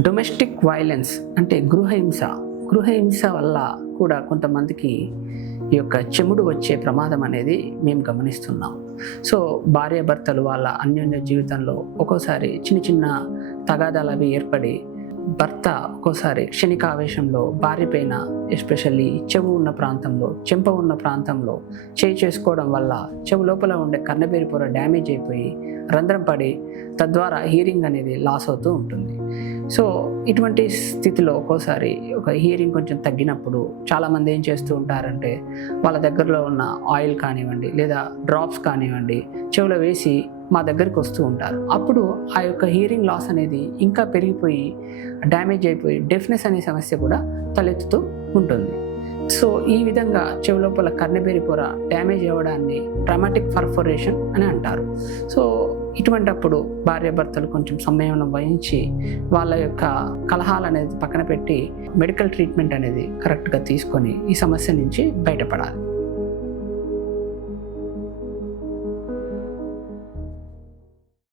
Domestic violence అంటే గృహహింస వల్ల కూడా కొంతమందికి ఈ యొక్క చెముడు వచ్చే ప్రమాదం అనేది మేము గమనిస్తున్నాం. సో భార్యాభర్తలు వాళ్ళ అన్యోన్య జీవితంలో ఒక్కోసారి చిన్న చిన్న తగాదాలు అవి ఏర్పడి భర్త ఒక్కోసారి క్షణిక ఆవేశంలో భార్య పైన ఎస్పెషల్లీ చెంప ఉన్న ప్రాంతంలో చేయి చేసుకోవడం వల్ల చెవు లోపల ఉండే కర్ణబేరి పొర డ్యామేజ్ అయిపోయి రంధ్రం పడి తద్వారా హియరింగ్ అనేది లాస్ అవుతూ ఉంటుంది. సో ఇటువంటి స్థితిలో ఒక్కోసారి ఒక హియరింగ్ కొంచెం తగ్గినప్పుడు చాలామంది ఏం చేస్తూ ఉంటారంటే వాళ్ళ దగ్గరలో ఉన్న ఆయిల్ కానివ్వండి లేదా డ్రాప్స్ కానివ్వండి చెవిలో వేసి మా దగ్గరికి వస్తూ ఉంటారు. అప్పుడు ఆ యొక్క హియరింగ్ లాస్ అనేది ఇంకా పెరిగిపోయి డ్యామేజ్ అయిపోయి డెఫ్నెస్ అనే సమస్య కూడా తలెత్తుతూ ఉంటుంది. సో ఈ విధంగా చెవి లోపల కర్ణబేరి పొర డ్యామేజ్ అవ్వడాన్ని ట్రామాటిక్ పర్ఫోరేషన్ అని అంటారు. సో ఇటువంటప్పుడు భార్యాభర్తలు కొంచెం సంయమనం వహించి వాళ్ళ యొక్క కలహాలు అనేది పక్కన పెట్టి మెడికల్ ట్రీట్మెంట్ అనేది కరెక్ట్గా తీసుకొని ఈ సమస్య నుంచి బయటపడాలి.